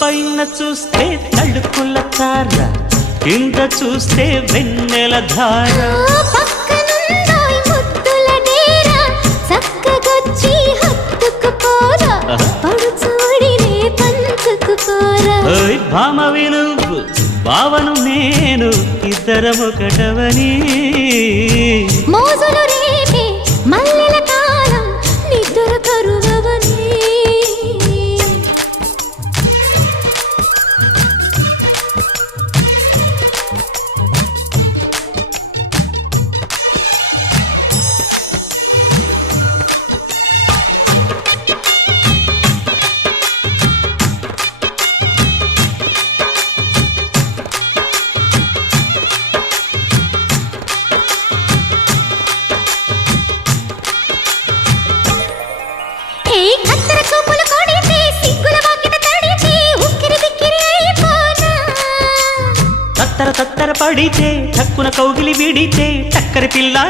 పైన చూస్తే తడుకుల తార, కింద చూస్తే వెన్నెల ధార. పక్కనుందోయ్ ముద్దుల డేరా, చక్కగొచ్చి హత్తుకుపోరా, పడుచూడినే పంచుకుపోరా. భామ వినువు భావను నేను, ఇద్దరమొకటవని. మోజులు రేపే మల్లెల కాలం, నిద్ర కరువవని. తత్తర తత్తర పడితే, తక్కున కౌగిలి విడితే, చక్కరి పిల్ల